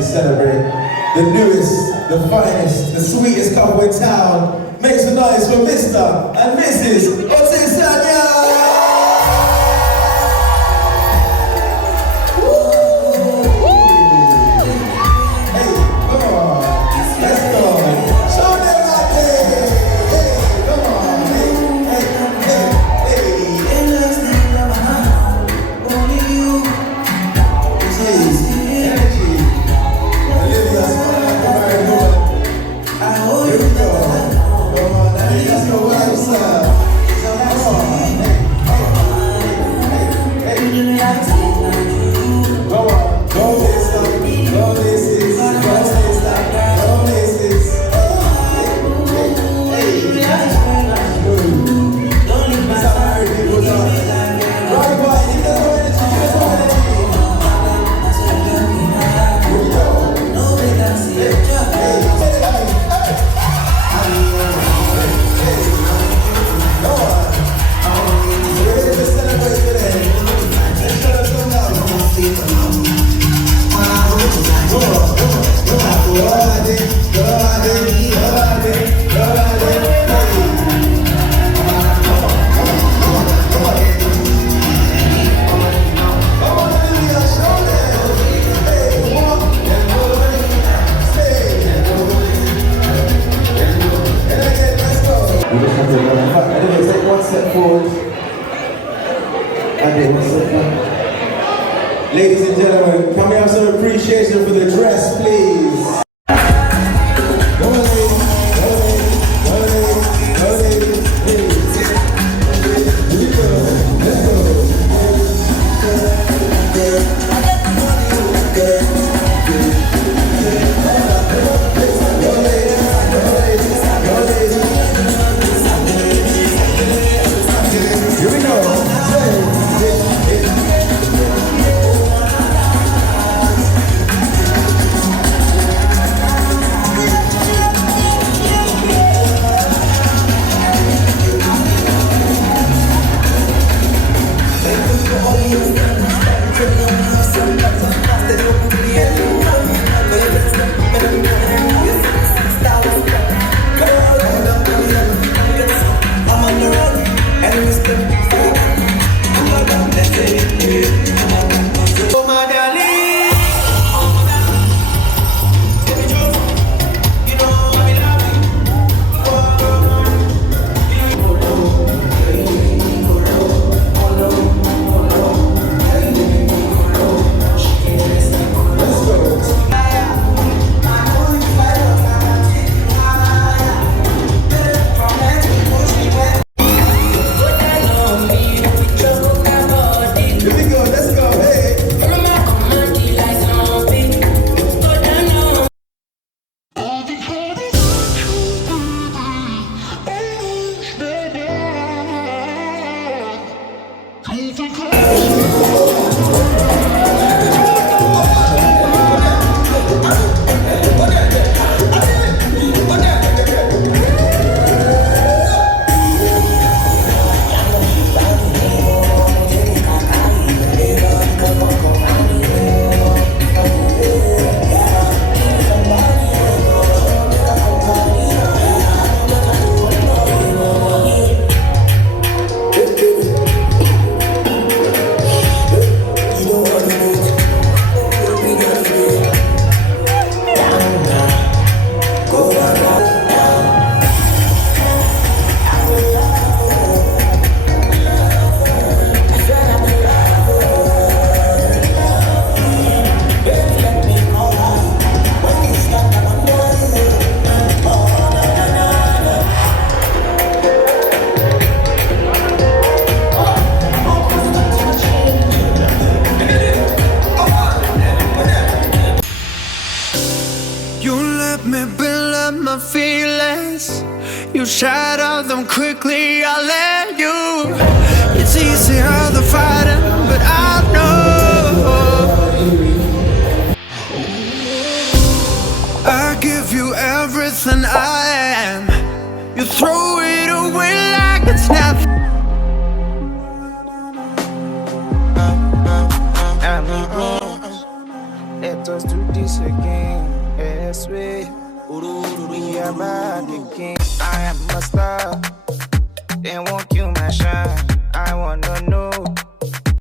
Celebrate the newest, the finest, the sweetest couple in town. Make some noise for Mr. and Mrs. Otisanya! Ladies and gentlemen, can we have some appreciation for the dress, please? Go ladies, go ladies, go ladies, go ladies, please. Here we go, let's go. Here we go. You shatter them quickly, I'll let you. It's easier the fighting, but I know than I am. You throw it away like it's nothing. Let us do this again. Yes, we are back again. I am a star. They won't kill my shine. I wanna know